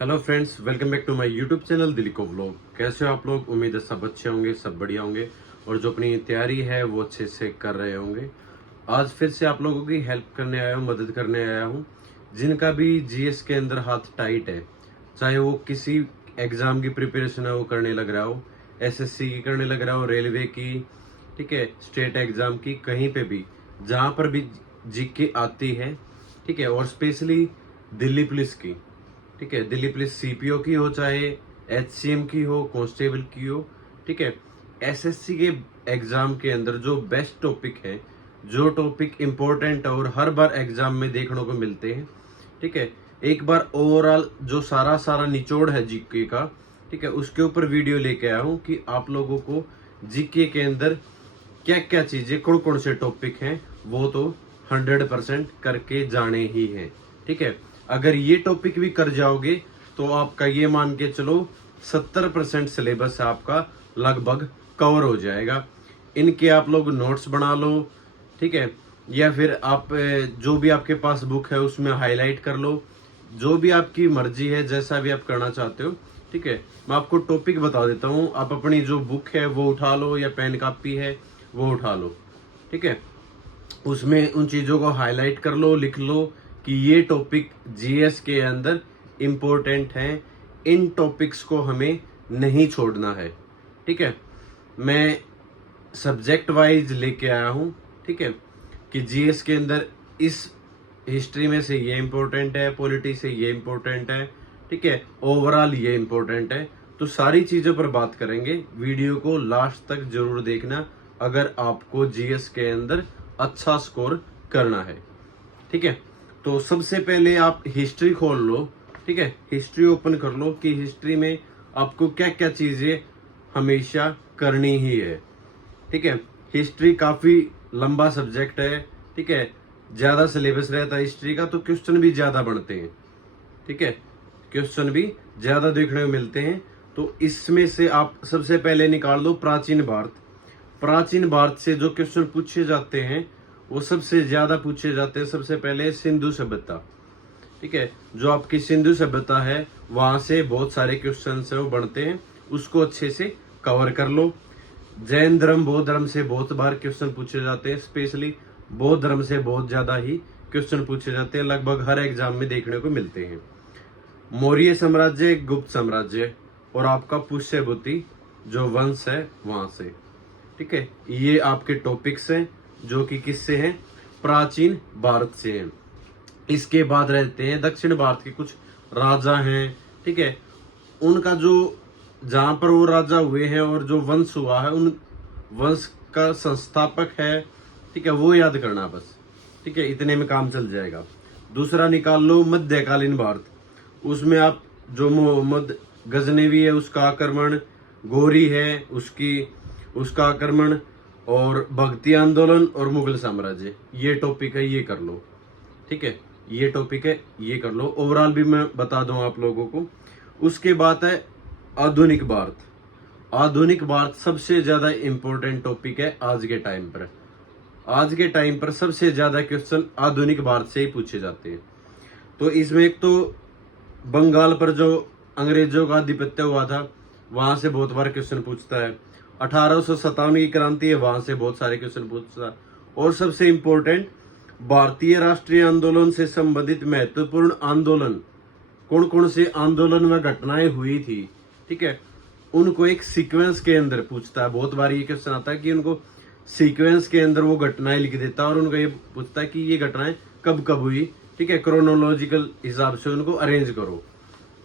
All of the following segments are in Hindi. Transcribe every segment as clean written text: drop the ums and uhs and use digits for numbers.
Hello friends, welcome back to my YouTube channel दिलीको व्लॉग। कैसे हो आप लोग? उम्मीद है सब अच्छे होंगे, सब बढ़िया होंगे और जो अपनी तैयारी है वो अच्छे से कर रहे होंगे। आज फिर से आप लोगों की हेल्प करने आया हूँ, मदद करने आया हूँ जिनका भी जीएस के अंदर हाथ टाइट है, चाहे वो किसी एग्जाम की प्रिपरेशन है वो करने लग रहा हो, एसएससी की करने लग रहा हो, रेलवे की, ठीक है, स्टेट एग्जाम की, कहीं पे भी जहाँ पर भी जीके आती है, ठीक है, और स्पेशली दिल्ली पुलिस की, ठीक है, दिल्ली पुलिस सीपीओ की हो, चाहे एचसीएम की हो, कांस्टेबल की हो, ठीक है, एसएससी के एग्जाम के अंदर जो बेस्ट टॉपिक है, जो टॉपिक इम्पोर्टेंट और हर बार एग्जाम में देखने को मिलते हैं, ठीक है, एक बार ओवरऑल जो सारा सारा निचोड़ है जीके का, ठीक है, उसके ऊपर वीडियो लेके आया हूँ कि आप लोगों को जीके के अंदर क्या क्या चीजें, कौन कौन से टॉपिक हैं वो तो 100% करके जाने ही हैं, ठीक है। अगर ये टॉपिक भी कर जाओगे तो आपका ये मान के चलो 70% सिलेबस आपका लगभग कवर हो जाएगा। इनके आप लोग नोट्स बना लो, ठीक है, या फिर आप जो भी आपके पास बुक है उसमें हाईलाइट कर लो, जो भी आपकी मर्जी है, जैसा भी आप करना चाहते हो, ठीक है। मैं आपको टॉपिक बता देता हूँ, आप अपनी जो बुक है वो उठा लो या पेन कॉपी है वो उठा लो, ठीक है, उसमें उन चीजों को हाईलाइट कर लो, लिख लो कि ये टॉपिक जीएस के अंदर इम्पोर्टेंट हैं, इन टॉपिक्स को हमें नहीं छोड़ना है, ठीक है। मैं सब्जेक्ट वाइज लेके आया हूँ, ठीक है, कि जीएस के अंदर इस हिस्ट्री में से ये इम्पोर्टेंट है, पॉलिटी से ये इम्पोर्टेंट है, ठीक है, ओवरऑल ये इम्पोर्टेंट है। तो सारी चीजों पर बात करेंगे, वीडियो को लास्ट तक जरूर देखना अगर आपको जीएस के अंदर अच्छा स्कोर करना है, ठीक है। तो सबसे पहले आप हिस्ट्री खोल लो, ठीक है, हिस्ट्री ओपन कर लो कि हिस्ट्री में आपको क्या क्या चीजें हमेशा करनी ही है, ठीक है। हिस्ट्री काफी लंबा सब्जेक्ट है, ठीक है, ज्यादा सिलेबस रहता है हिस्ट्री का, तो क्वेश्चन भी ज्यादा बनते हैं, ठीक है, क्वेश्चन भी ज्यादा देखने को मिलते हैं। तो इसमें से आप सबसे पहले निकाल दो प्राचीन भारत। प्राचीन भारत से जो क्वेश्चन पूछे जाते हैं वो सबसे ज्यादा पूछे जाते हैं सबसे पहले सिंधु सभ्यता, ठीक है, जो आपकी सिंधु सभ्यता है वहां से बहुत सारे क्वेश्चन है वो बनते हैं, उसको अच्छे से कवर कर लो। जैन धर्म, बौद्ध धर्म से बहुत बार क्वेश्चन पूछे जाते हैं, स्पेशली बौद्ध धर्म से बहुत ज्यादा ही क्वेश्चन पूछे जाते हैं, लगभग हर एग्जाम में देखने को मिलते हैं। मौर्य साम्राज्य, गुप्त साम्राज्य और आपका पुष्यभूति जो वंश है वहां से, ठीक है, ये आपके टॉपिक्स हैं जो कि किससे हैं? प्राचीन भारत से हैं। इसके बाद रहते हैं दक्षिण भारत के कुछ राजा हैं, ठीक है, उनका जो जहां पर वो राजा हुए हैं और जो वंश हुआ है उन वंश का संस्थापक है, ठीक है, वो याद करना बस, ठीक है, इतने में काम चल जाएगा। दूसरा निकाल लो मध्यकालीन भारत, उसमें आप जो मोहम्मद गजनवी है उसका आक्रमण, गोरी है उसका आक्रमण और भक्ति आंदोलन और मुगल साम्राज्य, ये टॉपिक है, ये कर लो, ठीक है, ये टॉपिक है, ये कर लो। ओवरऑल भी मैं बता दूं आप लोगों को। उसके बाद है आधुनिक भारत। आधुनिक भारत सबसे ज्यादा इंपॉर्टेंट टॉपिक है आज के टाइम पर। आज के टाइम पर सबसे ज्यादा क्वेश्चन आधुनिक भारत से ही पूछे जाते हैं। तो इसमें एक तो बंगाल पर जो अंग्रेजों का आधिपत्य हुआ था वहां से बहुत बार क्वेश्चन पूछता है। 1857 की क्रांति है, वहां से बहुत सारे क्वेश्चन पूछता है। और सबसे इंपॉर्टेंट, भारतीय राष्ट्रीय आंदोलन से संबंधित महत्वपूर्ण आंदोलन, कौन कौन से आंदोलन व घटनाएं हुई थी, ठीक है, उनको एक सीक्वेंस के अंदर पूछता है। बहुत बार ये क्वेश्चन आता है कि उनको सीक्वेंस के अंदर वो घटनाएं लिख देता है और उनको ये पूछता है कि ये घटनाएं कब कब हुई, ठीक है, क्रोनोलॉजिकल हिसाब से उनको अरेंज करो,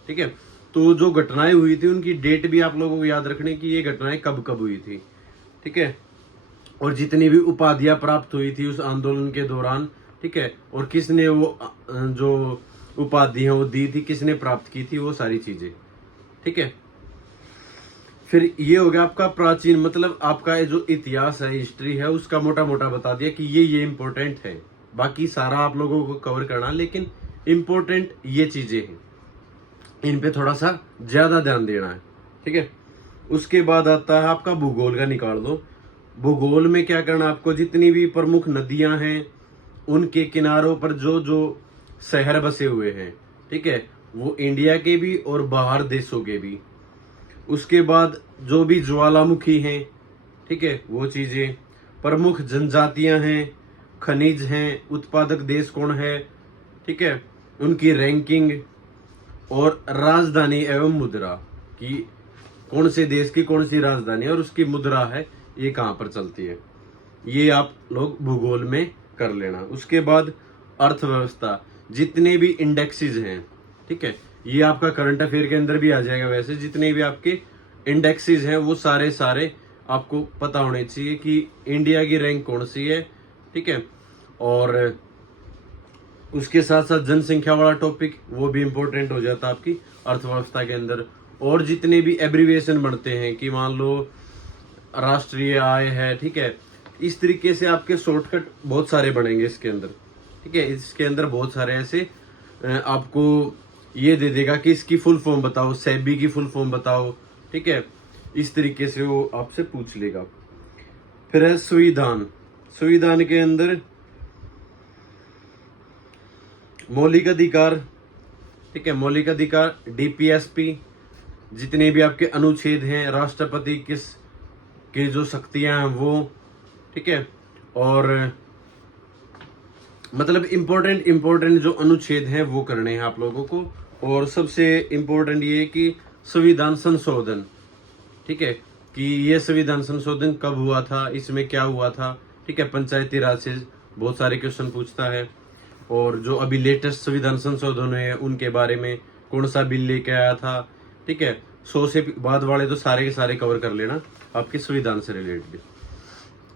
ठीक है। तो जो घटनाएं हुई थी उनकी डेट भी आप लोगों को याद रखने की, ये घटनाएं कब कब हुई थी, ठीक है, और जितनी भी उपाधियां प्राप्त हुई थी उस आंदोलन के दौरान, ठीक है, और किसने वो जो उपाधि है वो दी थी, किसने प्राप्त की थी, वो सारी चीजें, ठीक है। फिर ये हो गया आपका प्राचीन, मतलब आपका जो इतिहास है, हिस्ट्री है, उसका मोटा मोटा बता दिया कि ये इंपॉर्टेंट है। बाकी सारा आप लोगों को कवर करना, लेकिन इंपॉर्टेंट ये चीजें हैं, इन पे थोड़ा सा ज्यादा ध्यान देना है, ठीक है। उसके बाद आता है आपका भूगोल का, निकाल दो। भूगोल में क्या करना आपको, जितनी भी प्रमुख नदियां हैं उनके किनारों पर जो जो शहर बसे हुए हैं, ठीक है, वो इंडिया के भी और बाहर देशों के भी। उसके बाद जो भी ज्वालामुखी हैं, ठीक है, वो चीजें, प्रमुख जनजातियां हैं, खनिज हैं, उत्पादक देश कौन है, ठीक है, उनकी रैंकिंग, और राजधानी एवं मुद्रा की कौन से देश की कौन सी राजधानी और उसकी मुद्रा है, ये कहाँ पर चलती है, ये आप लोग भूगोल में कर लेना। उसके बाद अर्थव्यवस्था, जितने भी इंडेक्सेस हैं, ठीक है, ये आपका करंट अफेयर के अंदर भी आ जाएगा। वैसे जितने भी आपके इंडेक्सेस हैं वो सारे सारे आपको पता होने चाहिए कि इंडिया की रैंक कौन सी है, ठीक है। और उसके साथ साथ जनसंख्या वाला टॉपिक वो भी इंपॉर्टेंट हो जाता है आपकी अर्थव्यवस्था के अंदर। और जितने भी एब्रीविएशन बनते हैं कि मान लो राष्ट्रीय आय है, ठीक है, इस तरीके से आपके शॉर्टकट बहुत सारे बनेंगे इसके अंदर, ठीक है। इसके अंदर बहुत सारे ऐसे आपको ये दे देगा कि इसकी फुल फॉर्म बताओ, सेबी की फुल फॉर्म बताओ, ठीक है, इस तरीके से वो आपसे पूछ लेगा। फिर है संविधान। संविधान के अंदर मौलिक अधिकार, ठीक है, मौलिक अधिकार, डीपीएसपी, जितने भी आपके अनुच्छेद हैं, राष्ट्रपति किस की जो शक्तियां हैं वो, ठीक है, और मतलब इम्पोर्टेंट जो अनुच्छेद हैं वो करने हैं आप लोगों को। और सबसे इम्पोर्टेंट ये है कि संविधान संशोधन, ठीक है, कि ये संविधान संशोधन कब हुआ था, इसमें क्या हुआ था, ठीक है, पंचायती राज से बहुत सारे क्वेश्चन पूछता है। और जो अभी लेटेस्ट संविधान संशोधन है उनके बारे में कौन सा बिल लेके आया था, ठीक है, 100 से बाद वाले तो सारे के सारे कवर कर लेना आपके संविधान से रिलेटेड।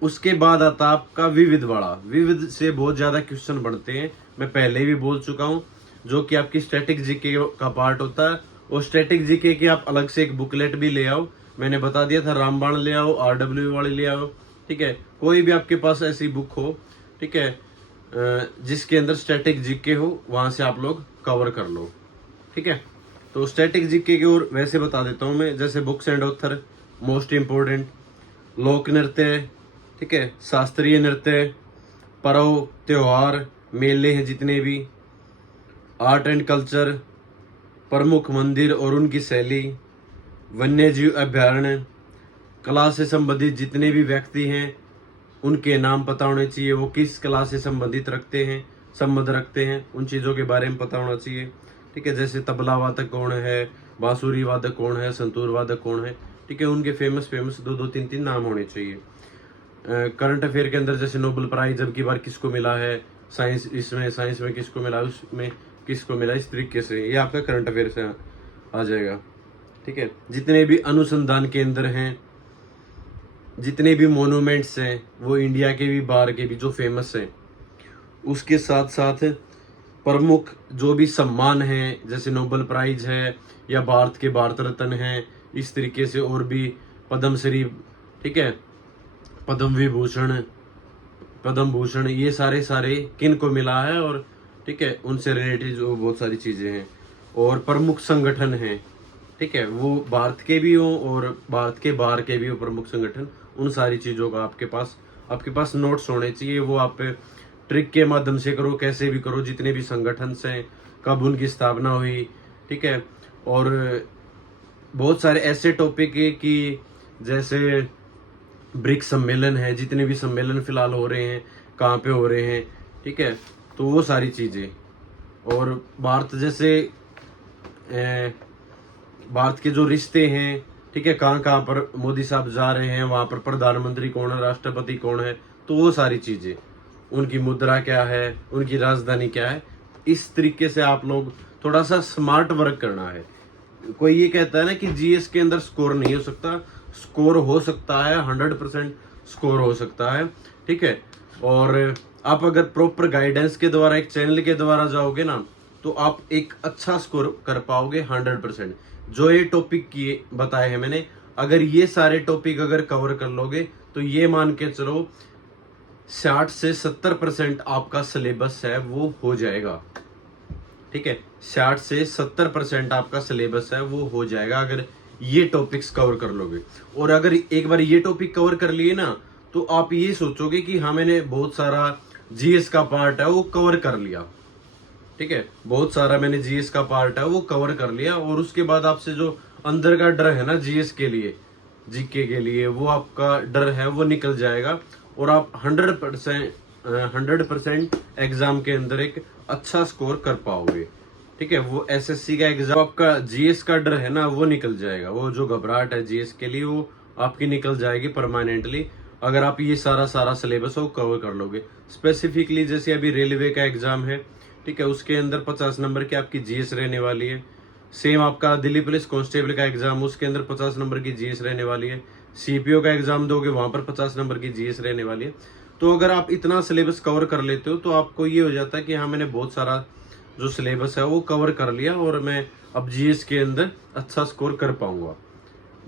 उसके बाद आता आपका विविध वाला। विविध से बहुत ज्यादा क्वेश्चन बनते हैं, मैं पहले भी बोल चुका हूँ, जो कि आपकी स्टैटिक जीके का पार्ट होता है। और स्टैटिक जीके की आप अलग से एक बुकलेट भी ले आओ, मैंने बता दिया था, रामबाण ले आओ, आरडब्ल्यू वाली ले आओ, ठीक है, कोई भी आपके पास ऐसी बुक हो, ठीक है, जिसके अंदर स्टैटिक जीके हो, वहां से आप लोग कवर कर लो, ठीक है। तो स्टैटिक जीके की ओर वैसे बता देता हूँ मैं, जैसे books and author most important, लोक नृत्य, ठीक है, शास्त्रीय नृत्य, पर्व त्योहार मेले हैं जितने भी, आर्ट एंड कल्चर, प्रमुख मंदिर और उनकी शैली, वन्य जीव अभ्यारण्य, कला से संबंधित जितने भी व्यक्ति हैं उनके नाम पता होने चाहिए, वो किस कला से संबंधित संबंध रखते हैं, उन चीज़ों के बारे में पता होना चाहिए, ठीक है। जैसे तबला वादक कौन है, बांसुरी वादक कौन है, संतूर वादक कौन है, ठीक है, उनके फेमस 2-2-3-3 नाम होने चाहिए। करंट अफेयर के अंदर जैसे नोबेल प्राइज अब की बार किसको मिला है, साइंस में किसको मिला, उसमें किसको मिला, इस तरीके से ये आपका करंट अफेयर से आ जाएगा, ठीक है। जितने भी अनुसंधान केंद्र हैं, जितने भी मोन्यूमेंट्स हैं, वो इंडिया के भी बाहर के भी जो फेमस हैं, उसके साथ साथ प्रमुख जो भी सम्मान हैं, जैसे नोबेल प्राइज है या भारत के भारत रत्न हैं, इस तरीके से, और भी पद्मश्री, ठीक है, पद्म विभूषण, पद्म भूषण, ये सारे सारे किन को मिला है, और ठीक है, उनसे रिलेटेड जो बहुत सारी चीजें हैं। और प्रमुख संगठन हैं, ठीक है, वो भारत के भी हो और भारत के बाहर के भी हो प्रमुख संगठन, उन सारी चीजों का आपके पास नोट्स होने चाहिए। वो आप ट्रिक के माध्यम से करो, कैसे भी करो, जितने भी संगठन हैं, कब उनकी स्थापना हुई, ठीक है। और बहुत सारे ऐसे टॉपिक है कि जैसे ब्रिक्स सम्मेलन है, जितने भी सम्मेलन फिलहाल हो रहे हैं, कहाँ पे हो रहे हैं, ठीक है, तो वो सारी चीजें। और भारत जैसे भारत के जो रिश्ते हैं, ठीक है, कहाँ कहाँ पर मोदी साहब जा रहे हैं, वहां पर प्रधानमंत्री कौन है, राष्ट्रपति कौन है, तो वो सारी चीजें, उनकी मुद्रा क्या है, उनकी राजधानी क्या है, इस तरीके से आप लोग थोड़ा सा स्मार्ट वर्क करना है। कोई ये कहता है ना कि जीएस के अंदर स्कोर नहीं हो सकता, स्कोर हो सकता है, 100% स्कोर हो सकता है, ठीक है। और आप अगर प्रॉपर गाइडेंस के द्वारा, एक चैनल के द्वारा जाओगे ना, तो आप एक अच्छा स्कोर कर पाओगे 100%। जो ये टॉपिक किए बताए हैं मैंने, अगर ये सारे टॉपिक अगर कवर कर लोगे तो ये मान के चलो 60 से 70% आपका सिलेबस है वो हो जाएगा, ठीक है। 60 से 70% आपका सिलेबस है वो हो जाएगा अगर ये टॉपिक्स कवर कर लोगे। और अगर एक बार ये टॉपिक कवर कर लिए ना, तो आप ये सोचोगे कि हाँ, मैंने बहुत सारा जीएस का पार्ट है वो कवर कर लिया, ठीक है, बहुत सारा मैंने जीएस का पार्ट है वो कवर कर लिया, और उसके बाद आपसे जो अंदर का डर है ना जीएस के लिए, जीके के लिए, वो आपका डर है वो निकल जाएगा, और आप 100% एग्जाम के अंदर एक अच्छा स्कोर कर पाओगे। ठीक है, वो एसएससी का एग्जाम, आपका जीएस का डर है ना वो निकल जाएगा, वो जो घबराहट है जीएस के लिए वो आपकी निकल जाएगी परमानेंटली, अगर आप ये सारा सिलेबस वो कवर कर लोगे। स्पेसिफिकली जैसे अभी रेलवे का एग्जाम है, ठीक है, उसके अंदर 50 नंबर की आपकी जीएस रहने वाली है। सेम आपका दिल्ली पुलिस कांस्टेबल का एग्जाम, उसके अंदर 50 नंबर की जीएस रहने वाली है। सीपीओ का एग्जाम दोगे, वहां पर 50 नंबर की जीएस रहने वाली है। तो अगर आप इतना सिलेबस कवर कर लेते हो तो आपको ये हो जाता है कि हाँ, मैंने बहुत सारा जो सिलेबस है वो कवर कर लिया, और मैं अब जीएस के अंदर अच्छा स्कोर कर पाऊंगा।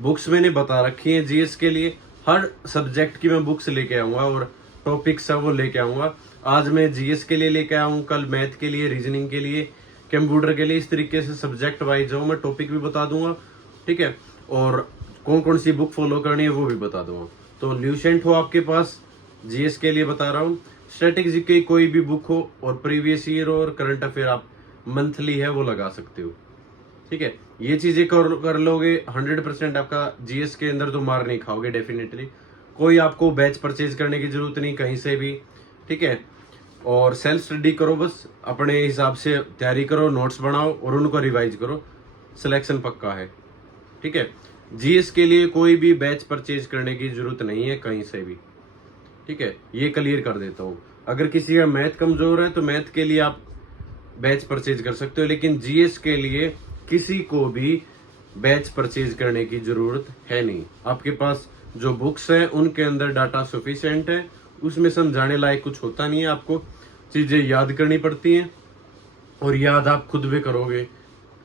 बुक्स मैंने बता रखी है जीएस के लिए, हर सब्जेक्ट की मैं बुक्स लेके आऊंगा और टॉपिक्स है वो लेके आऊंगा। आज मैं जीएस के लिए लेके आऊँ, कल मैथ के लिए, रीजनिंग के लिए, कंप्यूटर के लिए, इस तरीके से सब्जेक्ट वाइज मैं टॉपिक भी बता दूंगा। ठीक है, और कौन कौन सी बुक फॉलो करनी है वो भी बता दूंगा। तो ल्यूसेंट हो आपके पास, जीएस के लिए बता रहा हूँ, स्ट्रेटेजी की कोई भी बुक हो, और प्रीवियस ईयर और करंट अफेयर आप मंथली है वो लगा सकते हो। ठीक है, ये चीजें कर लोगे 100% आपका जीएस के अंदर तो मार नहीं खाओगे डेफिनेटली। कोई आपको बैच परचेज करने की जरूरत नहीं कहीं से भी। ठीक है, और सेल्फ स्टडी करो, बस अपने हिसाब से तैयारी करो, नोट्स बनाओ और उनको रिवाइज करो, सिलेक्शन पक्का है। ठीक है, जीएस के लिए कोई भी बैच परचेज करने की जरूरत नहीं है कहीं से भी। ठीक है, ये क्लियर कर देता हूँ। अगर किसी का मैथ कमजोर है तो मैथ के लिए आप बैच परचेज कर सकते हो, लेकिन जीएस के लिए किसी को भी बैच परचेज करने की जरूरत है नहीं। आपके पास जो बुक्स है उनके अंदर डाटा सफिशिएंट है, उसमें समझाने लायक कुछ होता नहीं है, आपको चीजें याद करनी पड़ती हैं, और याद आप खुद भी करोगे।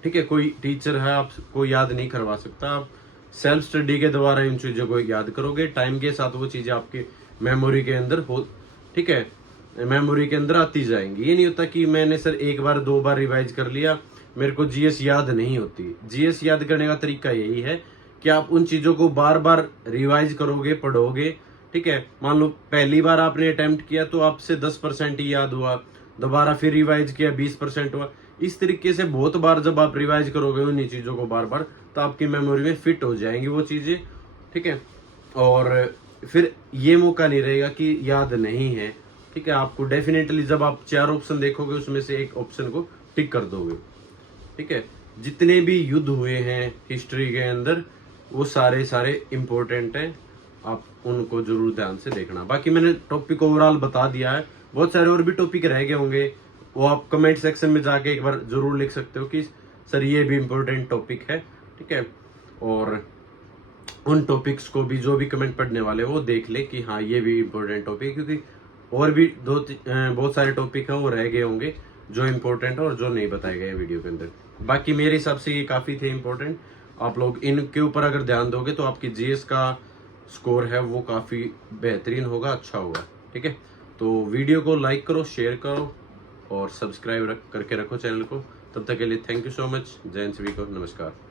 ठीक है, कोई टीचर है आपको याद नहीं करवा सकता, आप सेल्फ स्टडी के द्वारा इन चीजों को याद करोगे। टाइम के साथ वो चीजें आपके मेमोरी के अंदर हो, ठीक है, मेमोरी के अंदर आती जाएंगी। ये नहीं होता कि मैंने सर एक बार दो बार रिवाइज कर लिया, मेरे को जीएस याद नहीं होती। जीएस याद करने का तरीका यही है कि आप उन चीजों को बार बार रिवाइज करोगे, पढ़ोगे। ठीक है, मान लो पहली बार आपने अटेम्प्ट किया तो आपसे 10% ही याद हुआ, दोबारा फिर रिवाइज किया 20% हुआ। इस तरीके से बहुत बार जब आप रिवाइज करोगे उन्हीं चीजों को बार बार, तो आपकी मेमोरी में फिट हो जाएंगी वो चीजें। ठीक है, और फिर ये मौका नहीं रहेगा कि याद नहीं है। ठीक है, आपको डेफिनेटली जब आप 4 ऑप्शन देखोगे उसमें से एक ऑप्शन को टिक कर दोगे। ठीक है, जितने भी युद्ध हुए हैं हिस्ट्री के अंदर वो सारे इंपॉर्टेंट हैं, आप उनको जरूर ध्यान से देखना। बाकी मैंने टॉपिक ओवरऑल बता दिया है, बहुत सारे और भी टॉपिक रह गए होंगे, वो आप कमेंट सेक्शन में जाके एक बार जरूर लिख सकते हो कि सर ये भी इम्पोर्टेंट टॉपिक है। ठीक है, और उन टॉपिक्स को भी जो भी कमेंट पढ़ने वाले वो देख ले कि हाँ ये भी इम्पोर्टेंट टॉपिक, क्योंकि और भी बहुत सारे टॉपिक हैं वो रह गए होंगे जो इम्पोर्टेंट है और जो नहीं बताए गए वीडियो के अंदर। बाकी मेरे हिसाब से ये काफी थे इम्पोर्टेंट। आप लोग इनके ऊपर अगर ध्यान दोगे तो आपकी जीएस का स्कोर है वो काफी बेहतरीन होगा, अच्छा होगा। ठीक है, तो वीडियो को लाइक करो, शेयर करो और सब्सक्राइब करके रखो चैनल को। तब तक के लिए थैंक यू सो मच। जय हिंद, सभी को नमस्कार।